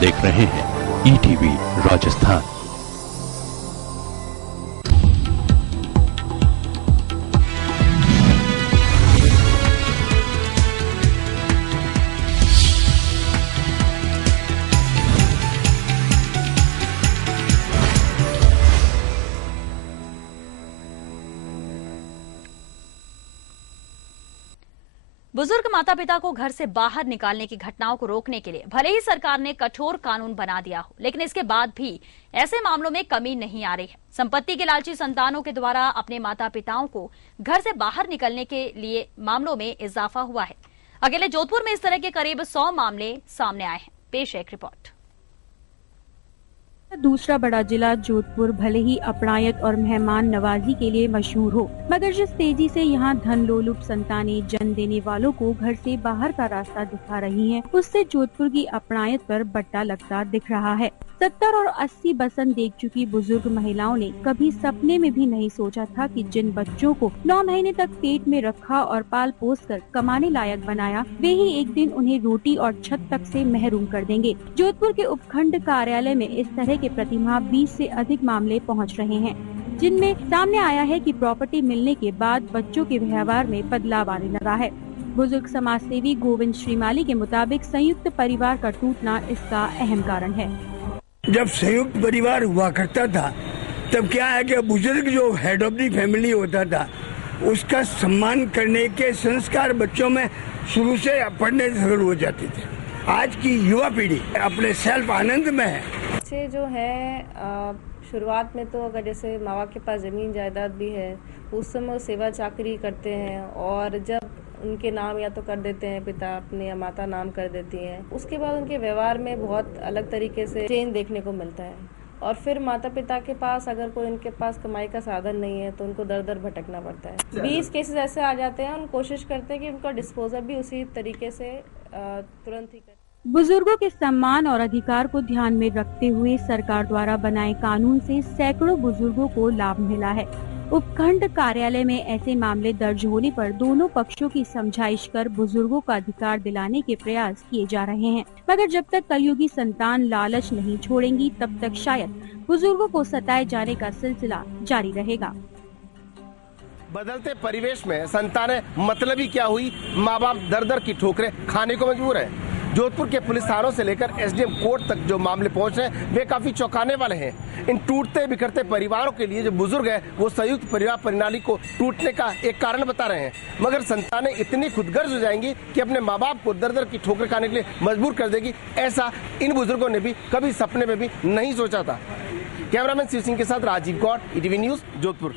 देख रहे हैं ETV राजस्थान। बुजुर्ग माता पिता को घर से बाहर निकालने की घटनाओं को रोकने के लिए भले ही सरकार ने कठोर कानून बना दिया हो, लेकिन इसके बाद भी ऐसे मामलों में कमी नहीं आ रही है। संपत्ति के लालची संतानों के द्वारा अपने माता पिताओं को घर से बाहर निकलने के लिए मामलों में इजाफा हुआ है। अकेले जोधपुर में इस तरह के करीब 100 मामले सामने आए हैं। पेश है एक रिपोर्ट। दूसरा बड़ा जिला जोधपुर भले ही अपनायत और मेहमान नवाजी के लिए मशहूर हो, मगर जिस तेजी से यहाँ धन लोलुप संतानें जन्म देने वालों को घर से बाहर का रास्ता दिखा रही हैं, उससे जोधपुर की अपनायत पर बट्टा लगता दिख रहा है। 70 और 80 बसंत देख चुकी बुजुर्ग महिलाओं ने कभी सपने में भी नहीं सोचा था कि जिन बच्चों को 9 महीने तक पेट में रखा और पाल पोस कर कमाने लायक बनाया, वे ही एक दिन उन्हें रोटी और छत तक से महरूम कर देंगे। जोधपुर के उपखंड कार्यालय में इस तरह के प्रतिमाह 20 से अधिक मामले पहुंच रहे हैं, जिनमें सामने आया है कि प्रॉपर्टी मिलने के बाद बच्चों के व्यवहार में बदलाव आने लगा है। बुजुर्ग समाज सेवी गोविंद श्रीमाली के मुताबिक संयुक्त परिवार का टूटना इसका अहम कारण है। जब संयुक्त परिवार हुआ करता था तब क्या है कि बुजुर्ग जो हेड ऑफ द फैमिली होता था उसका सम्मान करने के संस्कार बच्चों में शुरू से पढ़ने शुरू हो जाते थे। आज की युवा पीढ़ी अपने सेल्फ आनंद में है। बच्चे जो है शुरुआत में तो अगर जैसे माँ बाप के पास जमीन जायदाद भी है, उस समय वो सेवा चाकरी करते हैं और जब उनके नाम या तो कर देते हैं पिता अपने या माता नाम कर देती हैं, उसके बाद उनके व्यवहार में बहुत अलग तरीके से चेंज देखने को मिलता है। और फिर माता पिता के पास अगर कोई उनके पास कमाई का साधन नहीं है तो उनको दर दर भटकना पड़ता है। 20 केसेस ऐसे आ जाते हैं, हम कोशिश करते हैं कि उनका डिस्पोजल भी उसी तरीके से तुरंत ही करें। बुजुर्गों के सम्मान और अधिकार को ध्यान में रखते हुए सरकार द्वारा बनाए कानून से सैकड़ों बुजुर्गों को लाभ मिला है। उपखंड कार्यालय में ऐसे मामले दर्ज होने पर दोनों पक्षों की समझाइश कर बुजुर्गों का अधिकार दिलाने के प्रयास किए जा रहे हैं, मगर जब तक कलयुगी संतान लालच नहीं छोड़ेंगी तब तक शायद बुजुर्गों को सताए जाने का सिलसिला जारी रहेगा। बदलते परिवेश में संतानें मतलबी क्या हुई, माँ बाप दर दर की ठोकरें खाने को मजबूर है। जोधपुर के पुलिस थानों से लेकर SDM कोर्ट तक जो मामले पहुंच रहे हैं वे काफी चौंकाने वाले हैं। इन टूटते बिखरते परिवारों के लिए जो बुजुर्ग है वो संयुक्त परिवार प्रणाली को टूटने का एक कारण बता रहे हैं, मगर संतानें इतनी खुदगर्ज हो जाएंगी कि अपने माँ बाप को दर दर की ठोकर खाने के लिए मजबूर कर देगी, ऐसा इन बुजुर्गों ने भी कभी सपने में भी नहीं सोचा था। कैमरामैन शिव सिंह के साथ राजीव गौड़, ETV न्यूज जोधपुर।